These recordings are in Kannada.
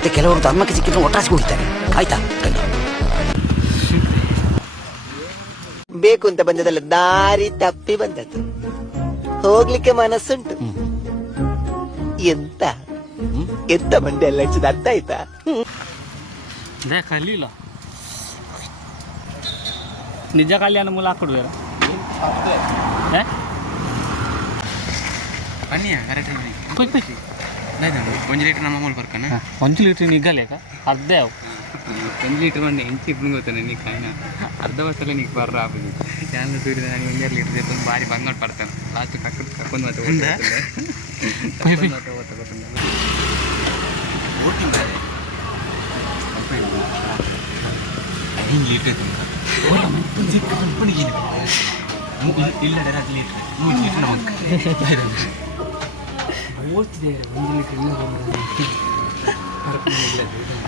ಮತ್ತೆ ಕೆಲವರು ಧರ್ಮಕ್ಕೆ ಸಿಕ್ಕಿದ್ರು ಒಟ್ಟಾಸಿ ಹೋಗ್ತಾರೆ. ಆಯ್ತಾ? ಬೇಕು ಅಂತ ಬಂದದಲ್ಲ ದಾರಿ ತಪ್ಪಿ ಬಂದದ್ದು. ಹೋಗ್ಲಿಕ್ಕೆ ಮನಸ್ಸುಂಟು. ಎಂತ? ಎಂತ ಬಂದೆ ಎಲ್ಲ ಹಚ್ಚಿದ ಅರ್ಥ ಆಯ್ತಾ? ಕಲೀಲ. ನಿಜ ಕಲ್ಯಾಣ ಮೂಲ ಹಾಕೊಡ್ಬೇರ ಬನ್ನಿಯ ಕರೆಕ್ಟ್ ಒಂದು ಲೀಟರ್ ನಮ್ಮ ಅಮೂಲ್ ಬರ್ಕನ ಒಂದು ಲೀಟ್ರ್ ನಿಗ್ಗಲೇಕ ಅರ್ಧ ಅವು ಒಂದು ಲೀಟರ್ ಬಂದು ಎಂಚಿ ಇಪ್ಪು ಗೊತ್ತಾನೆ ನೀ ಕಾಯಿನ ಅರ್ಧ ಬಸ್ಸಲ್ಲ ನೀನು ಬರ್ರ ಆಗುದು ಯಾರು ಸೂರ್ಯದ ನನಗೆ ಒಂದೆರಡು ಲೀಟರ್ ಜೊತೆ ಭಾರಿ ಬಂಗಾಟ್ ಬರ್ತಾನೆ ಲಾಸ್ಟ್ ಕಕ್ಕಡ್ ಕರ್ಕೊಂಡು ಮತ್ತೆ ಕರ್ಕೊಂಡು ಮತ್ತೆ ಓದ್ತಾ ಗೊತ್ತಿಲ್ಲ ಲೀಟರ್ ಇಲ್ಲ ಹತ್ತು ಲೀಟರ್ ಮೂರು ಲೀಟರ್ ನಮಗೆ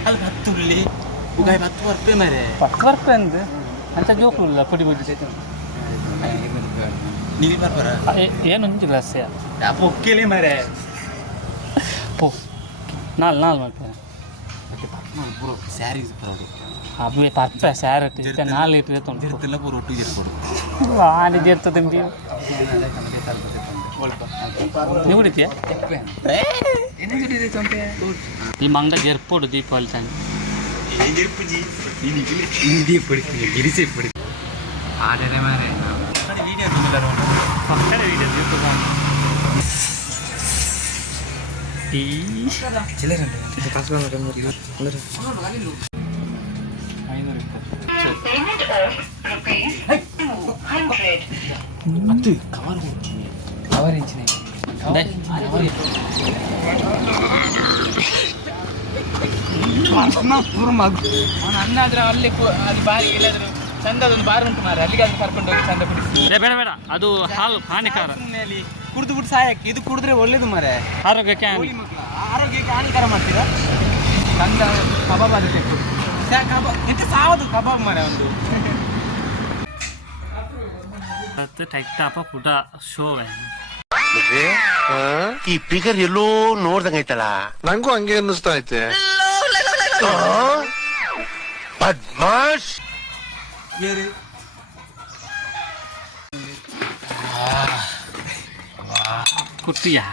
ಅಲ್ಲಿ ಹತ್ತು ಬಿಳಿ ಉಗಾಯ್ ಹತ್ತು ಬರ್ತೆ ಮರೆ ಹತ್ತು ವರ್ಕ್ ಅಂದು ಅಂತ ಜೋಕುಲ್ಲ ಪುಡಿ ಬುಡಿ ನೀರು ಬರ್ಬಾರ ಏನು ಉಂಚಿಲ್ಲ ಅಸ್ಯ ಪೊಕ್ಕೆಲೆ ಮರೆ ಪೋ ನಾಲ್ ನಾಲ್ ಮಾಡ್ತೇನೆ ಪೂರ ಸ್ಯಾರಿ ಬರೋದು ಅಬ್ಬೆ ಪತ್ತ ಸ್ಯಾರ ಇಟ್ಟು ನಾಲ್ ಲೀಟ್ರ್ ಇರ್ತಿಲ್ಲ ಪೂರ ಒಟ್ಟಿಗೆ ಇರ್ಕೊಡು ಆನಿದ್ದು ಇರ್ತದೆ ನೀವು ನೀವು ಕುಡಿತೀಯ ಈ ಮಂಗ ಜರ್ಪೋಡು ದೀಪಾವಳಿ ಟೈಮ್ ಹಿಂದಿ ಪಡಿತೀನಿ ಗಿರಿಸಿ ಪಡಿ ಆಡನೆ ಮಾರೆ ಪಕ್ಕದ ವಿಡಿಯೋ ಈ ಐನೂರ ಇಪ್ಪತ್ತು ಕವರ್ ಇಂಚಿನ ದೇ. ಪೂರ ಮಗು ಅವನು ಅನ್ನ ಆದ್ರೆ ಅಲ್ಲಿ ಕೂ- ಅಲ್ಲಿ ಬಾರಿ ಇಲ್ಲಾದ್ರು ಚಂದದೊಂದು ಬಾರಿ ಉಂಟು ಮಾರೆ ಅಲ್ಲಿಗೆ ಅದು ಕರ್ಕೊಂಡು ಹೋಗಿ ಚಂದ ಕುಡಿಸಿ. ಬೇಡ ಬೇಡ. ಅದು ಹಾಲು ಹಾನಿಕಾರ. ಕುಡಿದು ಬಿಟ್ಟು ಸಾಯಕ್ಕೆ. ಇದು ಕುಡಿದ್ರೆ ಒಳ್ಳೇದು ಮಾರೆ ಆರೋಗ್ಯಕ್ಕೆ ಆರೋಗ್ಯಕ್ಕೆ ಹಾನಿಕರ ಮಾಡ್ತೀರಾ? ಚಂದ ಕಬಾಬ್. ಸಾ- ಕಬಾಬ್. ಎಂತ ಸಾವದು ಕಬಾಬ್ ಮಾರೆ ಒಂದು. ಮತ್ತೆ ಟೈಟಾಪ ಪುಟ ಶೋ ಈ ಫಿಗರ್ ಎಲ್ಲೋ ನೋಡ್ದಂಗೈತಲ್ಲ ನಂಗೂ ಹಂಗೆ ಅನ್ನಿಸ್ತಾ ಐತೆ. ಪದ್ಮಾಶ್ ಕುಟ್ಟಿಯಾ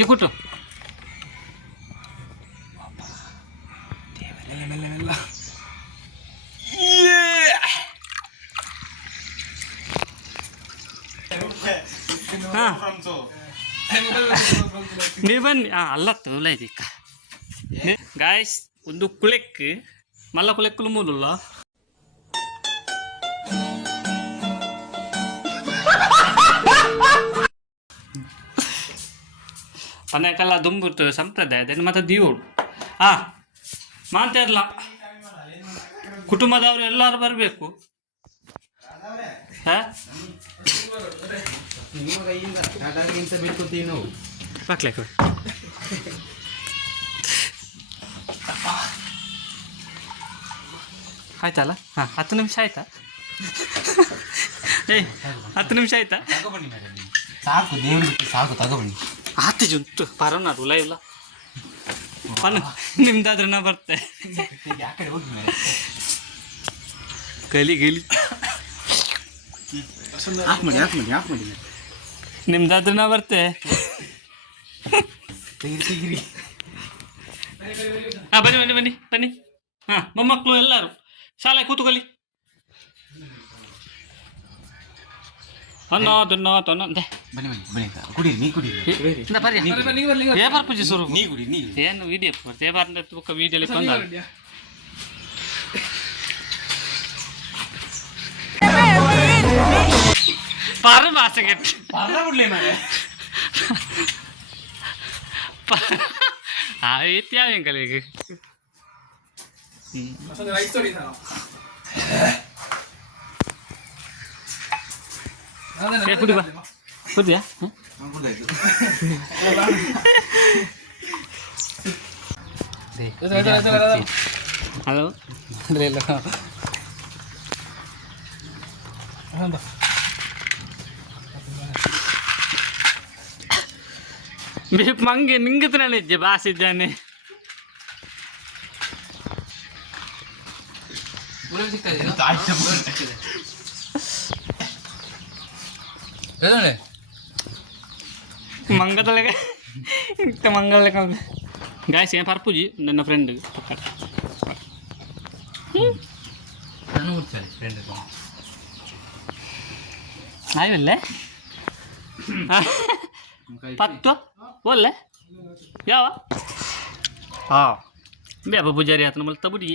ಈ ಕುಟ್ಟು ಹಾ. ನೀವು ಬನ್ನಿ ಆ, ಅಲ್ಲ, ತುಲ ಗಾಯ್ಸ್ ಒಂದು ಕುಳೆಕ್ ಮಲ್ಲ ಕುಳೆಕ್ಕಲು ಮೂಲಲ್ಲ. ಪನ್ನಕ್ಕೆಲ್ಲ ದುಂಬುರ್ತು ಸಂಪ್ರದಾಯ, ಅದನ್ನು ಮತ್ತೆ ದೀವುಡು ಆ ಮಾತಾಡಲ್ಲ ಕುಟುಂಬದವರು ಎಲ್ಲರೂ ಬರಬೇಕು. ಹಾಂ? ನಿಮ್ಮ ಕೈಯಿಂದ ಟಾಟಾಗಿಂತ ನಾವು ಆಯ್ತಲ್ಲ? ಹಾಂ. ಹತ್ತು ನಿಮಿಷ ಆಯ್ತಾ? ಏಯ್ ಹತ್ತು ನಿಮಿಷ ಆಯ್ತಾ? ತಗೊಬನ್ನಿ ಮೇಡಮ್ ಸಾಕು ದೇವ್ರ ಬಿಟ್ಟು ಸಾಕು ತಗೊಬನ್ನಿ. ಉಂಟು ಜುಂಟು ಪರನಾಡು ಉಲ ಇಲ್ಲ. ಪನ್ ನಿಮ್ದಾದ್ರೆ ನಾ ಬರ್ತೆ. ಆ ಕಡೆ ಹೋಗಿ ಮೇಲೆ ಗಲಿ ಗಲಿ. ಆಫ್ ಮಾಡಿ ಹಾಕ್ ಮಾಡಿ ಆಫ್ ಮಾಡಿ ನಿಮ್ದಾದ್ರೆ ನಾ ಬರ್ತೆ. ಹಾಂ ಬನ್ನಿ ಬನ್ನಿ ಬನ್ನಿ ಬನ್ನಿ. ಹಾಂ ಮೊಮ್ಮಕ್ಕಳು ಎಲ್ಲರೂ. ಶಾಲೆ ಕೂತ್ಕೊಳ್ಳಿ. ಅನ್ನ ತಿನ್ನ ತೊನ್ನ ದೇ. ಬನ್ನಿ ಬನ್ನಿ ಬನ್ನಿ ಕುಡಿ ನೀ ಬರ್ರಿ. ಏಬಾರ್ ಪೂಜೆ ಶುರು. ನೀ ಕುಡಿ ನೀ ಏನು ವಿಡಿಯೋ 발음 아세겠지? 발음을 내마네. 아, 이때야 그. 저는 라이 소리 나. 야, 푸디 봐. 푸디야? 응? 네. 할로. 한다. ಇದು? ಉಳಿದು ಸಿಗ್ತದೆ. ಎದೋಳೆ? ಮಂಗದೊಳಗೆ ಇಂಥ ಮಂಗದ ಗಾಯ್ಸ್ ಏನು ಪರ್ಪೂಜಿ ನನ್ನ ಫ್ರೆಂಡ್ ಪಕ್ಕ ಹುಡ್ತಾರೆ friend ಹತ್ರ. ಆಯ್ವಲ್ಲೇ ಮುಖ ಪತ್ತು ಒಲ್ಲೆ ಯಾವ ಹಾಂ ಬೇಬ ಪೂಜಾರಿ ಆತನ ಮಲ್ತ ಬುಡಿ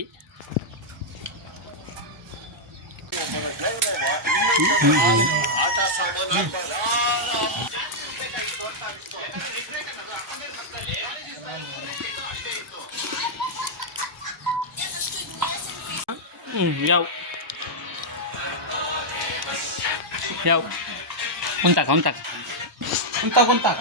ಹ್ಞೂ ಯಾವ ಯಾವ ಉಂತಾಕ ಉಂತಾಕ ಕುಂತಾಗ